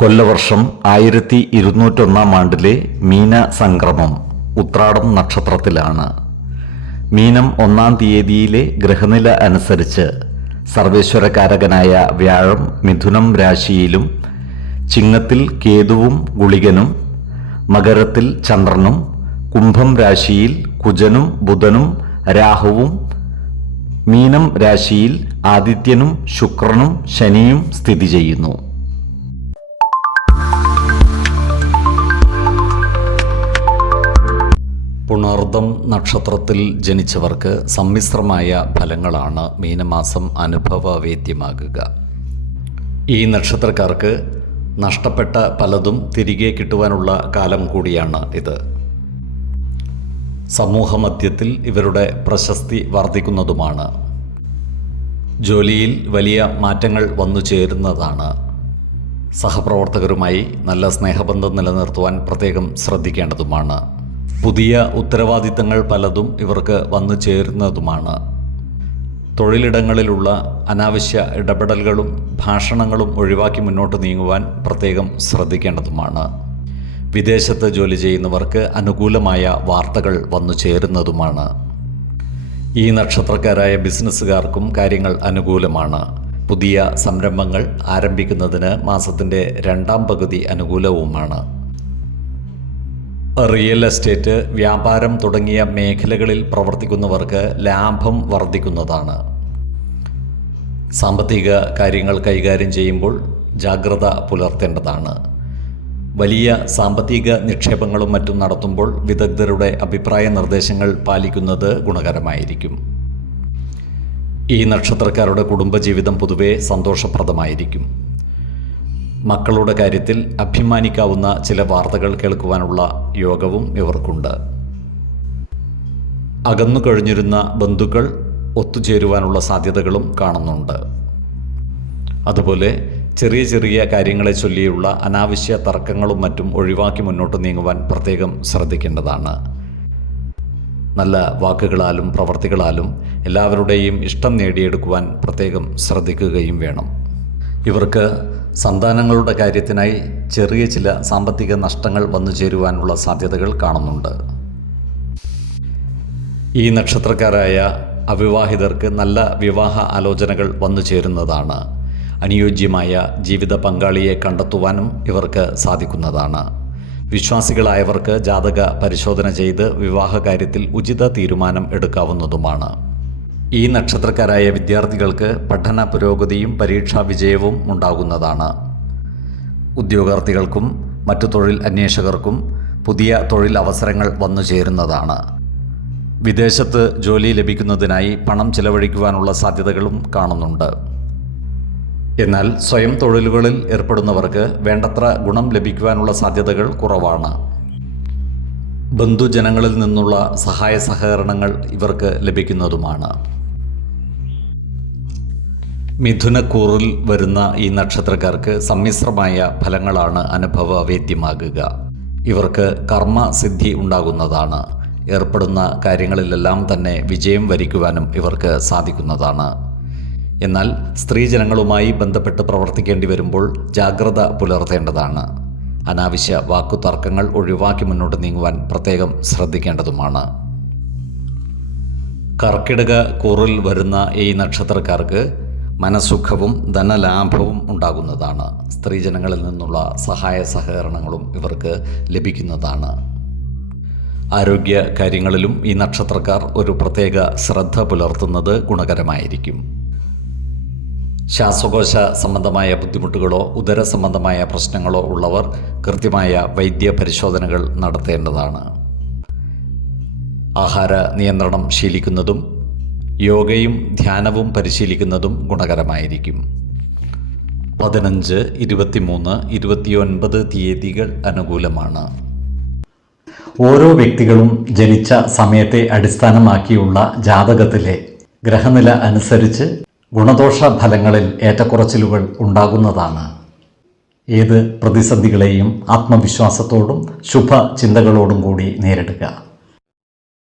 കൊല്ലവർഷം ആയിരത്തി ഇരുന്നൂറ്റൊന്നാം ആണ്ടിലെ മീന സംക്രമം ഉത്രാടം നക്ഷത്രത്തിലാണ്. മീനം ഒന്നാം തീയതിയിലെ ഗ്രഹനില അനുസരിച്ച് സർവേശ്വരകാരകനായ വ്യാഴം മിഥുനം രാശിയിലും ചിങ്ങത്തിൽ കേതുവും ഗുളികനും മകരത്തിൽ ചന്ദ്രനും കുംഭം രാശിയിൽ കുജനും ബുധനും രാഹുവും മീനം രാശിയിൽ ആദിത്യനും ശുക്രനും ശനിയും സ്ഥിതി ചെയ്യുന്നു. പുണർദം നക്ഷത്രത്തിൽ ജനിച്ചവർക്ക് സമ്മിശ്രമായ ഫലങ്ങളാണ് മീനമാസം അനുഭവവേദ്യമാകുക. ഈ നക്ഷത്രക്കാർക്ക് നഷ്ടപ്പെട്ട പലതും തിരികെ കിട്ടുവാനുള്ള കാലം കൂടിയാണ് ഇത്. സമൂഹമധ്യത്തിൽ ഇവരുടെ പ്രശസ്തി വർദ്ധിക്കുന്നതുമാണ്. ജോലിയിൽ വലിയ മാറ്റങ്ങൾ വന്നു ചേരുന്നതാണ്. സഹപ്രവർത്തകരുമായി നല്ല സ്നേഹബന്ധം നിലനിർത്തുവാൻ പ്രത്യേകം ശ്രദ്ധിക്കേണ്ടതുമാണ്. പുതിയ ഉത്തരവാദിത്തങ്ങൾ പലതും ഇവർക്ക് വന്നു ചേരുന്നതുമാണ്. തൊഴിലിടങ്ങളിലുള്ള അനാവശ്യ ഇടപെടലുകളും ഭാഷണങ്ങളും ഒഴിവാക്കി മുന്നോട്ട് നീങ്ങുവാൻ പ്രത്യേകം ശ്രദ്ധിക്കേണ്ടതുമാണ്. വിദേശത്ത് ജോലി ചെയ്യുന്നവർക്ക് അനുകൂലമായ വാർത്തകൾ വന്നു ചേരുന്നതുമാണ്. ഈ നക്ഷത്രക്കാരായ ബിസിനസ്സുകാർക്കും കാര്യങ്ങൾ അനുകൂലമാണ്. പുതിയ സംരംഭങ്ങൾ ആരംഭിക്കുന്നതിന് മാസത്തിന്റെ രണ്ടാം പകുതി അനുകൂലവുമാണ്. റിയൽ എസ്റ്റേറ്റ് വ്യാപാരം തുടങ്ങിയ മേഖലകളിൽ പ്രവർത്തിക്കുന്നവർക്ക് ലാഭം വർദ്ധിക്കുന്നതാണ്. സാമ്പത്തിക കാര്യങ്ങൾ കൈകാര്യം ചെയ്യുമ്പോൾ ജാഗ്രത പുലർത്തേണ്ടതാണ്. വലിയ സാമ്പത്തിക നിക്ഷേപങ്ങളും മറ്റും നടത്തുമ്പോൾ വിദഗ്ധരുടെ അഭിപ്രായ നിർദ്ദേശങ്ങൾ പാലിക്കുന്നത് ഗുണകരമായിരിക്കും. ഈ നക്ഷത്രക്കാരുടെ കുടുംബജീവിതം പൊതുവെ സന്തോഷപ്രദമായിരിക്കും. മക്കളുടെ കാര്യത്തിൽ അഭിമാനിക്കാവുന്ന ചില വാർത്തകൾ കേൾക്കുവാനുള്ള യോഗവും ഇവർക്കുണ്ട്. അകന്നു കഴിഞ്ഞിരുന്ന ബന്ധുക്കൾ ഒത്തുചേരുവാനുള്ള സാധ്യതകളും കാണുന്നുണ്ട്. അതുപോലെ ചെറിയ ചെറിയ കാര്യങ്ങളെ ചൊല്ലിയുള്ള അനാവശ്യ തർക്കങ്ങളും മറ്റും ഒഴിവാക്കി മുന്നോട്ട് നീങ്ങുവാൻ പ്രത്യേകം ശ്രദ്ധിക്കേണ്ടതാണ്. നല്ല വാക്കുകളാലും പ്രവർത്തികളാലും എല്ലാവരുടെയും ഇഷ്ടം നേടിയെടുക്കുവാൻ പ്രത്യേകം ശ്രദ്ധിക്കുകയും വേണം. ഇവർക്ക് സന്താനങ്ങളുടെ കാര്യത്തിനായി ചെറിയ ചില സാമ്പത്തിക നഷ്ടങ്ങൾ വന്നു ചേരുവാനുള്ള സാധ്യതകൾ കാണുന്നുണ്ട്. ഈ നക്ഷത്രക്കാരായ അവിവാഹിതർക്ക് നല്ല വിവാഹ ആലോചനകൾ വന്നു ചേരുന്നതാണ്. അനുയോജ്യമായ ജീവിത പങ്കാളിയെ കണ്ടെത്തുവാനും ഇവർക്ക് സാധിക്കുന്നതാണ്. വിശ്വാസികളായവർക്ക് ജാതക പരിശോധന ചെയ്ത് വിവാഹ കാര്യത്തിൽ ഉചിത തീരുമാനം എടുക്കാവുന്നതുമാണ്. ഈ നക്ഷത്രക്കാരായ വിദ്യാർത്ഥികൾക്ക് പഠന പുരോഗതിയും പരീക്ഷാ വിജയവും ഉണ്ടാകുന്നതാണ്. ഉദ്യോഗാർത്ഥികൾക്കും മറ്റു തൊഴിൽ അന്വേഷകർക്കും പുതിയ തൊഴിൽ അവസരങ്ങൾ വന്നു ചേരുന്നതാണ്. വിദേശത്ത് ജോലി ലഭിക്കുന്നതിനായി പണം ചിലവഴിക്കുവാനുള്ള സാധ്യതകളും കാണുന്നുണ്ട്. എന്നാൽ സ്വയം തൊഴിലുകളിൽ ഏർപ്പെടുന്നവർക്ക് വേണ്ടത്ര ഗുണം ലഭിക്കുവാനുള്ള സാധ്യതകൾ കുറവാണ്. ബന്ധുജനങ്ങളിൽ നിന്നുള്ള സഹായ സഹകരണങ്ങൾ ഇവർക്ക് ലഭിക്കുന്നതുമാണ്. മിഥുനക്കൂറിൽ വരുന്ന ഈ നക്ഷത്രക്കാർക്ക് സമ്മിശ്രമായ ഫലങ്ങളാണ് അനുഭവവേദ്യമാകുക. ഇവർക്ക് കർമ്മസിദ്ധി ഉണ്ടാകുന്നതാണ്. ഏർപ്പെടുന്ന കാര്യങ്ങളിലെല്ലാം തന്നെ വിജയം വരിക്കുവാനും ഇവർക്ക് സാധിക്കുന്നതാണ്. എന്നാൽ സ്ത്രീജനങ്ങളുമായി ബന്ധപ്പെട്ട് പ്രവർത്തിക്കേണ്ടി വരുമ്പോൾ ജാഗ്രത പുലർത്തേണ്ടതാണ്. അനാവശ്യ വാക്കുതർക്കങ്ങൾ ഒഴിവാക്കി മുന്നോട്ട് നീങ്ങുവാൻ പ്രത്യേകം ശ്രദ്ധിക്കേണ്ടതുമാണ്. കർക്കിടക കൂറിൽ വരുന്ന ഈ നക്ഷത്രക്കാർക്ക് മനസുഖവും ധനലാഭവും ഉണ്ടാകുന്നതാണ്. സ്ത്രീജനങ്ങളിൽ നിന്നുള്ള സഹായ സഹകരണങ്ങളും ഇവർക്ക് ലഭിക്കുന്നതാണ്. ആരോഗ്യ കാര്യങ്ങളിലും ഈ നക്ഷത്രക്കാർ ഒരു പ്രത്യേക ശ്രദ്ധ പുലർത്തുന്നത് ഗുണകരമായിരിക്കും. ശ്വാസകോശ സംബന്ധമായ ബുദ്ധിമുട്ടുകളോ ഉദര സംബന്ധമായ പ്രശ്നങ്ങളോ ഉള്ളവർ കൃത്യമായ വൈദ്യ പരിശോധനകൾ നടത്തേണ്ടതാണ്. ആഹാര നിയന്ത്രണം ശീലിക്കുന്നതും യോഗയും ധ്യാനവും പരിശീലിക്കുന്നതും ഗുണകരമായിരിക്കും. പതിനഞ്ച് ഇരുപത്തിമൂന്ന് ഇരുപത്തിയൊൻപത് തീയതികൾ അനുകൂലമാണ്. ഓരോ വ്യക്തികളും ജനിച്ച സമയത്തെ അടിസ്ഥാനമാക്കിയുള്ള ജാതകത്തിലെ ഗ്രഹനില അനുസരിച്ച് ഗുണദോഷ ഫലങ്ങളിൽ ഏറ്റക്കുറച്ചിലുകൾ ഉണ്ടാകുന്നതാണ്. ഏത് പ്രതിസന്ധികളെയും ആത്മവിശ്വാസത്തോടും ശുഭ ചിന്തകളോടും കൂടി നേരിടുക.